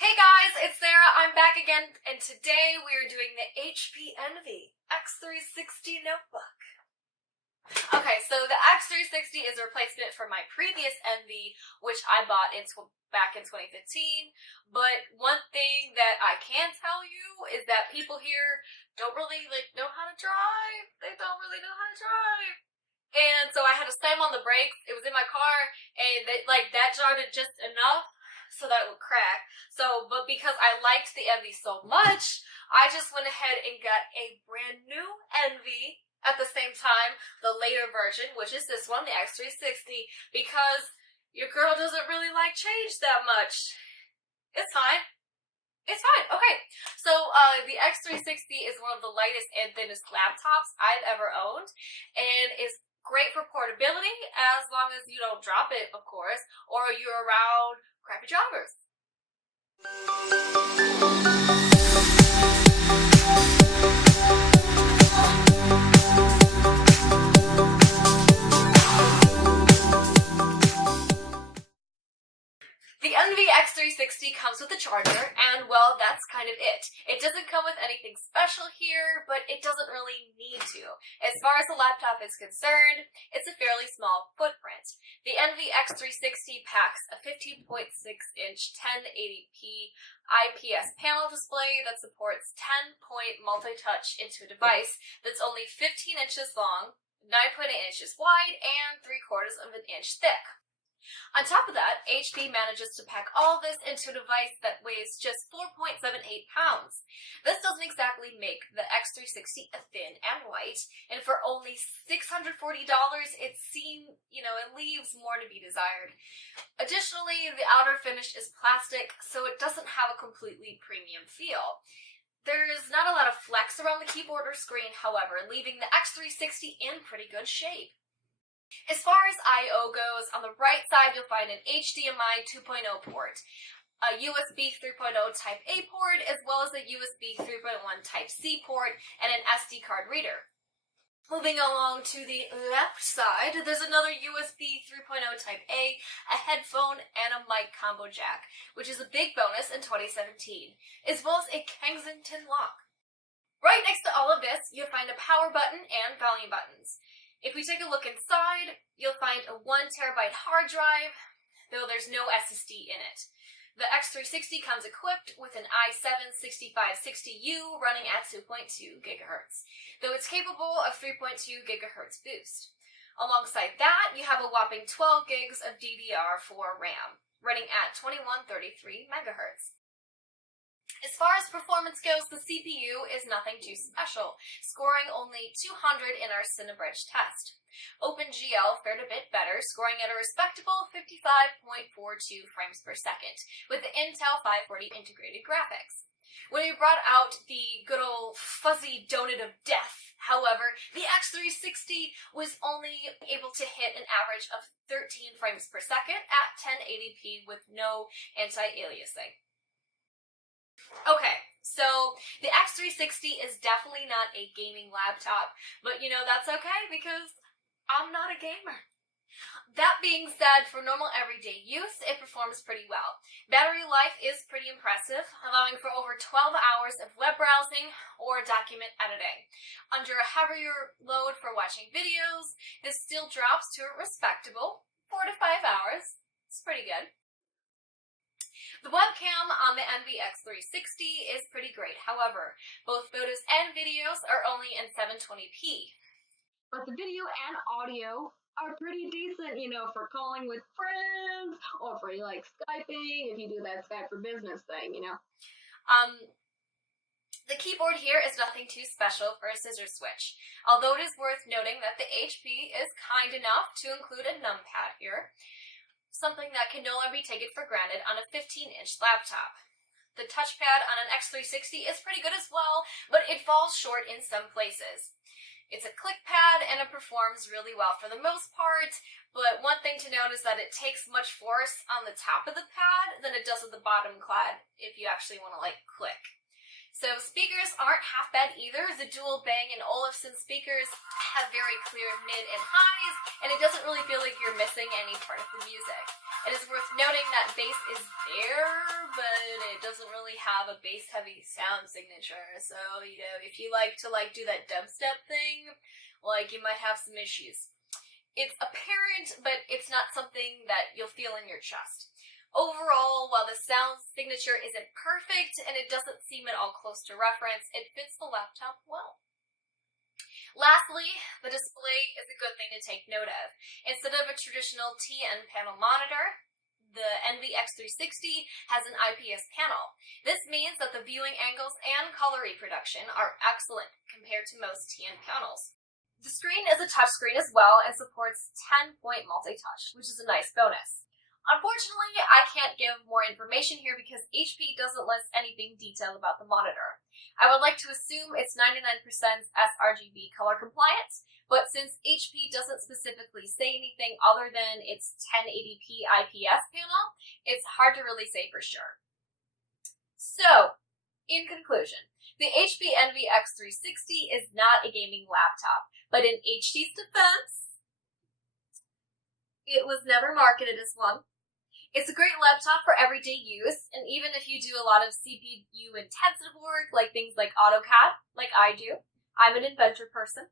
Hey guys, it's Sarah. I'm back again, and today we are doing the HP Envy x360 notebook. Okay, so the x360 is a replacement for my previous Envy, which I bought back in 2015. But one thing that I can tell you is that people here don't really know how to drive. They don't really know how to drive. And so I had to slam on the brakes. It was in my car, and that jarred it just enough so that it would crack. But because I liked the Envy so much, I just went ahead and got a brand new Envy at the same time, the later version, which is this one, the x360, because your girl doesn't really like change that much. It's fine. It's fine. Okay. So the x360 is one of the lightest and thinnest laptops I've ever owned, and is great for portability as long as you don't drop it, of course, or you're around crappy drivers. The Envy x360 comes with a charger, and well, that's kind of it. It doesn't come with anything special here, but it doesn't really need to. As far as the laptop is concerned, it's a fairly small footprint. The Envy x360 packs a 15.6-inch 1080p IPS panel display that supports 10-point multi-touch into a device that's only 15 inches long, 9.8 inches wide, and 3/4 of an inch thick. On top of that, HP manages to pack all this into a device that weighs just 4.78 pounds. This doesn't exactly make the x360 a thin and light, and for only $640, it leaves more to be desired. Additionally, the outer finish is plastic, so it doesn't have a completely premium feel. There's not a lot of flex around the keyboard or screen, however, leaving the x360 in pretty good shape. As far as I/O goes, on the right side you'll find an HDMI 2.0 port, a USB 3.0 Type-A port, as well as a USB 3.1 Type-C port, and an SD card reader. Moving along to the left side, there's another USB 3.0 Type-A, a headphone, and a mic combo jack, which is a big bonus in 2017, as well as a Kensington lock. Right next to all of this, you'll find a power button and volume buttons. If we take a look inside, you'll find a 1TB hard drive, though there's no SSD in it. The x360 comes equipped with an i7-6560U running at 2.2 GHz, though it's capable of 3.2 GHz boost. Alongside that, you have a whopping 12 gigs of DDR4 RAM, running at 2133 MHz. As far as performance goes, the CPU is nothing too special, scoring only 200 in our Cinebridge test. OpenGL fared a bit better, scoring at a respectable 55.42 frames per second, with the Intel 540 integrated graphics. When we brought out the good old fuzzy donut of death, however, the x360 was only able to hit an average of 13 frames per second at 1080p with no anti-aliasing. Okay, so the x360 is definitely not a gaming laptop, but that's okay because I'm not a gamer. That being said, for normal everyday use, it performs pretty well. Battery life is pretty impressive, allowing for over 12 hours of web browsing or document editing. Under a heavier load for watching videos, this still drops to a respectable 4 to 5 hours. It's pretty good. The webcam on the Envy x360 is pretty great. However, both photos and videos are only in 720p. But the video and audio are pretty decent, for calling with friends, or for Skyping, if you do that Skype for business thing, The keyboard here is nothing too special for a scissor switch, although it is worth noting that the HP is kind enough to include a numpad here, something that can no longer be taken for granted on a 15-inch laptop. The touchpad on an x360 is pretty good as well, but it falls short in some places. It's a click pad and it performs really well for the most part, but one thing to note is that it takes much force on the top of the pad than it does at the bottom clad if you actually want to click. So speakers aren't half bad either. The dual Bang & Olufsen speakers have very clear mid and highs, and it doesn't really feel like you're missing any part of the music. It is worth noting that bass is there, but it doesn't really have a bass-heavy sound signature. So, you know, if you like to do that dubstep thing, like, you might have some issues. It's apparent, but it's not something that you'll feel in your chest. Overall, while the sound signature isn't perfect and it doesn't seem at all close to reference, it fits the laptop well. Lastly, the display is a good thing to take note of. Instead of a traditional TN panel monitor, the Envy X360 has an IPS panel. This means that the viewing angles and color reproduction are excellent compared to most TN panels. The screen is a touchscreen as well and supports 10-point multi-touch, which is a nice bonus. Unfortunately, I can't give more information here because HP doesn't list anything detailed about the monitor. I would like to assume it's 99% sRGB color compliant, but since HP doesn't specifically say anything other than its 1080p IPS panel, it's hard to really say for sure. So, in conclusion, the HP Envy X360 is not a gaming laptop, but in HP's defense, it was never marketed as one. It's a great laptop for everyday use, and even if you do a lot of CPU-intensive work, like things like AutoCAD, like I do, I'm an inventor person,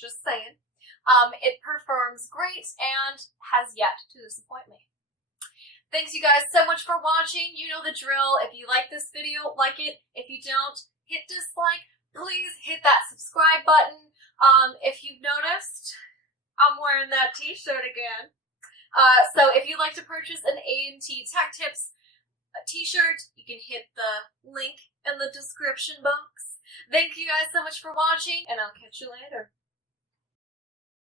just saying, it performs great and has yet to disappoint me. Thanks you guys so much for watching. You know the drill. If you like this video, like it. If you don't, hit dislike. Please hit that subscribe button. If you've noticed, I'm wearing that t-shirt again. So if you'd like to purchase an A&T Tech Tips t-shirt, you can hit the link in the description box. Thank you guys so much for watching, and I'll catch you later.